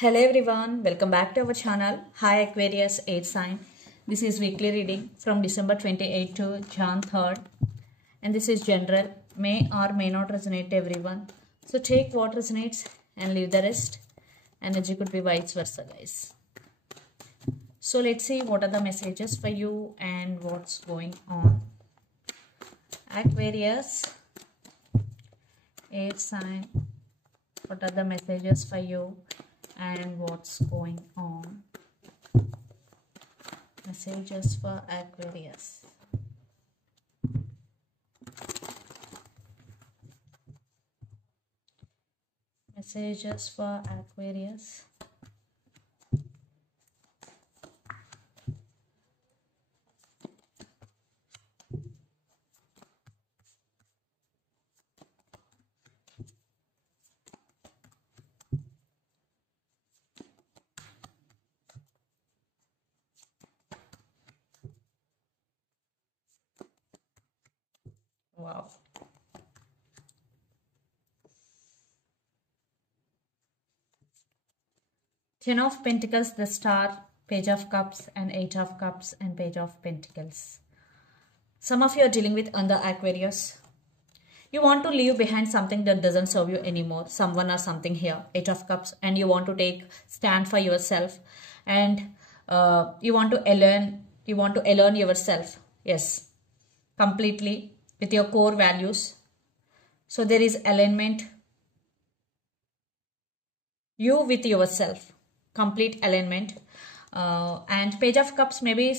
Hello everyone, welcome back to our channel. Hi Aquarius 8 sign. This is weekly reading from December 28 to Jan 3rd. And this is general, may or may not resonate to everyone. So take what resonates and leave the rest. Energy could be vice versa, guys. So let's see what are the messages for you and what's going on. Aquarius 8 sign. What are the messages for you and what's going on? Messages for Aquarius. Messages for Aquarius. Wow. Ten of Pentacles, the Star, Page of Cups, and Eight of Cups, and Page of Pentacles. Some of you are dealing with under Aquarius. You want to leave behind something that doesn't serve you anymore. Someone or something here. Eight of Cups. And you want to take stand for yourself. And you want to learn yourself. Yes. Completely. With your core values. So there is alignment. You with yourself. Complete alignment. And Page of Cups, maybe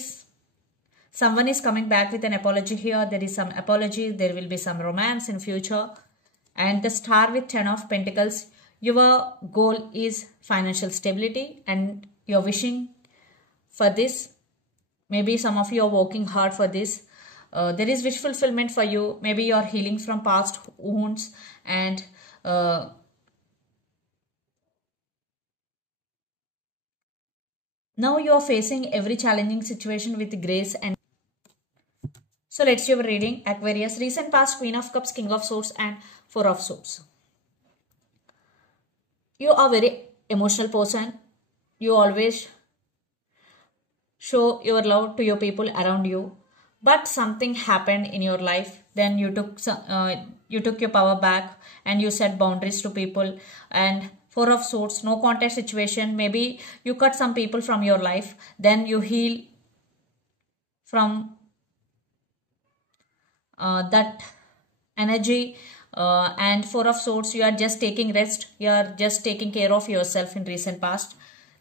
someone is coming back with an apology here. There is some apology. There will be some romance in future. And the Star with 10 of Pentacles. Your goal is financial stability. And you're wishing for this. Maybe some of you are working hard for this. There is wish fulfillment for you. Maybe you are healing from past wounds. And now you are facing every challenging situation with grace. And so let's do your reading. Aquarius, recent past, Queen of Cups, King of Swords, and Four of Swords. You are a very emotional person. You always show your love to your people around you. But something happened in your life. Then you took your power back and you set boundaries to people. And Four of Swords, no contact situation. Maybe you cut some people from your life. Then you heal from that energy. And Four of Swords, you are just taking rest. You are just taking care of yourself in recent past.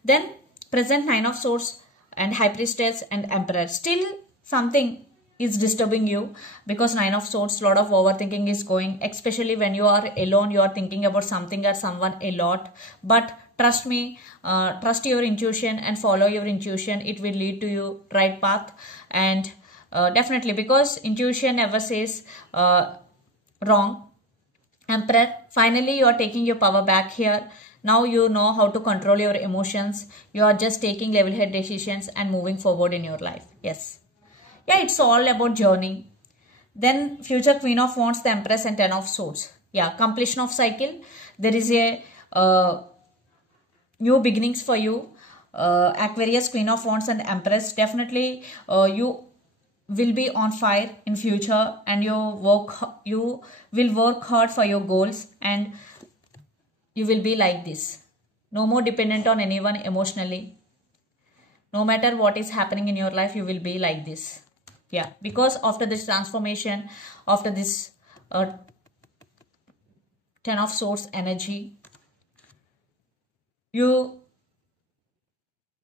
Then present, Nine of Swords and High Priestess and Emperor. Still something is disturbing you because Nine of Swords, lot of overthinking is going, especially when you are alone. You are thinking about something or someone a lot. But trust me, trust your intuition and follow your intuition. It will lead to you right path. And definitely, because intuition never says wrong. Emperor, finally you are taking your power back here. Now you know how to control your emotions. You are just taking level-head decisions and moving forward in your life. Yes. Yeah, it's all about journey. Then future Queen of Wands, the Empress, and Ten of Swords. Yeah, completion of cycle. There is a new beginnings for you. Aquarius, Queen of Wands, and Empress. Definitely you will be on fire in future, and you will work hard for your goals, and you will be like this. No more dependent on anyone emotionally. No matter what is happening in your life, you will be like this. Yeah, because after this transformation, after this Ten of Swords energy, you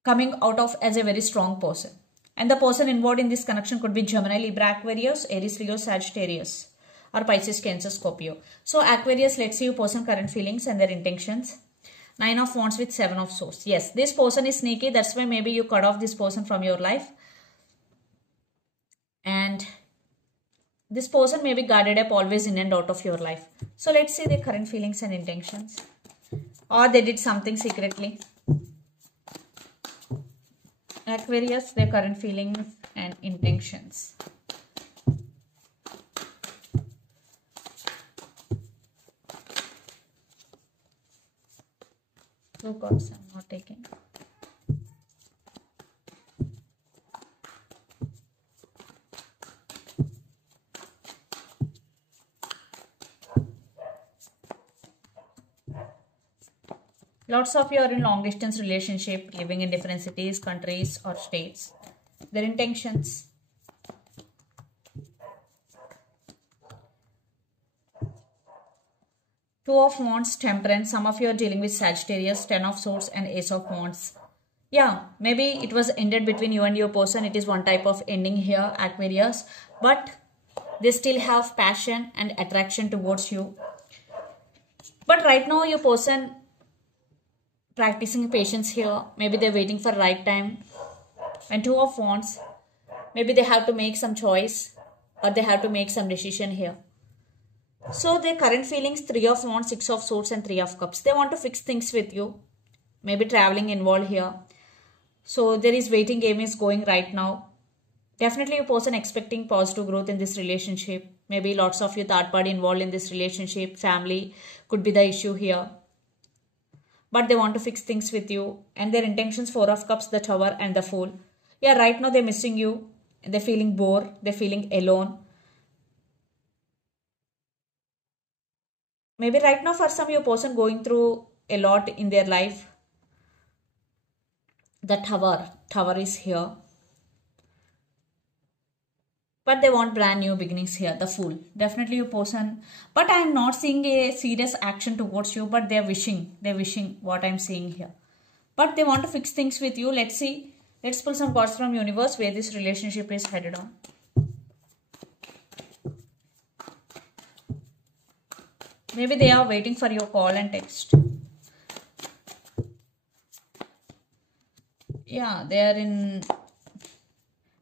coming out of as a very strong person. And the person involved in this connection could be Gemini, Libra, Aquarius, Aries, Leo, Sagittarius, or Pisces, Cancer, Scorpio. So Aquarius, let's see your person current feelings and their intentions. Nine of Wands with Seven of Swords. Yes, this person is sneaky. That's why maybe you cut off this person from your life. And this person may be guarded up always in and out of your life. So let's see their current feelings and intentions. Or they did something secretly. Aquarius, their current feelings and intentions. 2 cards I'm not taking. Lots of you are in long distance relationship, living in different cities, countries or states. Their intentions. Two of Wands, Temperance. Some of you are dealing with Sagittarius, 10 of Swords and Ace of Wands. Yeah, maybe it was ended between you and your person. It is one type of ending here, Aquarius. But they still have passion and attraction towards you. But right now your person practicing patience here. Maybe they're waiting for right time. And 2 of Wands. Maybe they have to make some choice or they have to make some decision here. So their current feelings, 3 of Wands, 6 of Swords and 3 of Cups. They want to fix things with you. Maybe traveling involved here. So there is waiting game is going right now. Definitely your person expecting positive growth in this relationship. Maybe lots of you third party involved in this relationship. Family could be the issue here. But they want to fix things with you. And their intentions, 4 of Cups, the Tower and the Fool. Yeah, right now they're missing you. They're feeling bored. They're feeling alone. Maybe right now for some your person going through a lot in their life. The Tower is here. But they want brand new beginnings here. The Fool. Definitely your person. But I am not seeing a serious action towards you. But they are wishing. They are wishing what I am seeing here. But they want to fix things with you. Let's see. Let's pull some cards from universe where this relationship is headed on. Maybe they are waiting for your call and text. Yeah, they are in...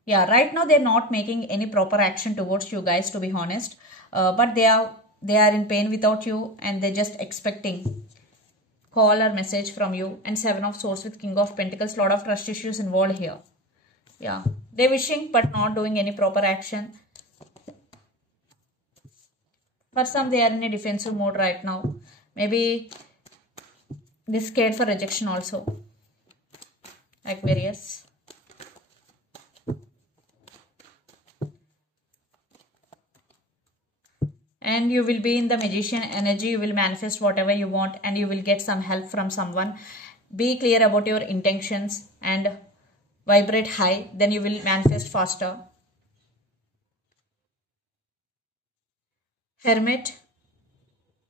Yeah, right now they're not making any proper action towards you guys, to be honest. But they are in pain without you and they're just expecting call or message from you. And 7 of Swords with King of Pentacles. Lot of trust issues involved here. Yeah, they're wishing but not doing any proper action. For some, they are in a defensive mode right now. Maybe they're scared for rejection also. Aquarius. And you will be in the Magician energy. You will manifest whatever you want and you will get some help from someone. Be clear about your intentions and vibrate high. Then you will manifest faster. Hermit.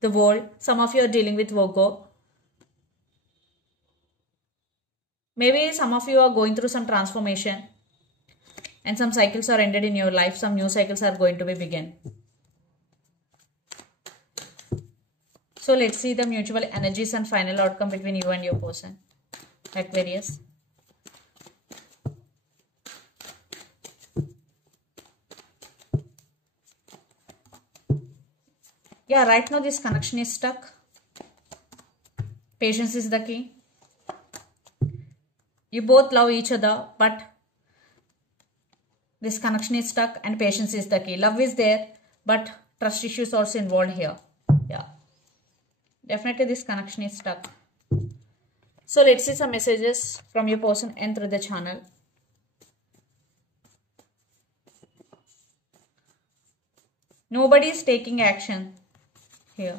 The World. Some of you are dealing with Virgo. Maybe some of you are going through some transformation. And some cycles are ended in your life. Some new cycles are going to be begin. So let's see the mutual energies and final outcome between you and your person. Aquarius. Yeah, right now this connection is stuck. Patience is the key. You both love each other, but this connection is stuck and patience is the key. Love is there, but trust issues also involved here. Yeah. Definitely this connection is stuck. So let's see some messages from your person and through the channel. Nobody is taking action here.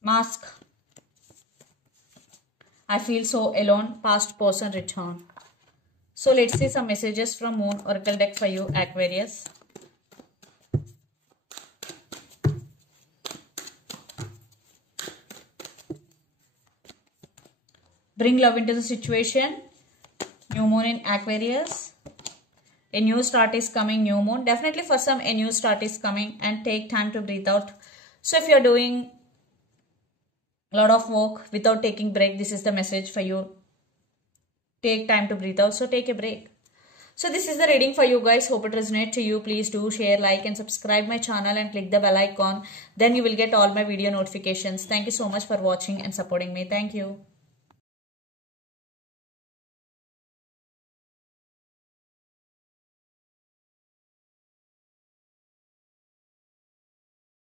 Mask. I feel so alone. Past person return. So let's see some messages from Moon Oracle deck for you, Aquarius. Bring love into the situation. New Moon in Aquarius. A new start is coming, new moon. Definitely for some, a new start is coming, and take time to breathe out. So if you're doing a lot of work without taking break, this is the message for you. Take time to breathe out. So take a break. So this is the reading for you guys. Hope it resonates to you. Please do share, like and subscribe my channel and click the bell icon. Then you will get all my video notifications. Thank you so much for watching and supporting me. Thank you.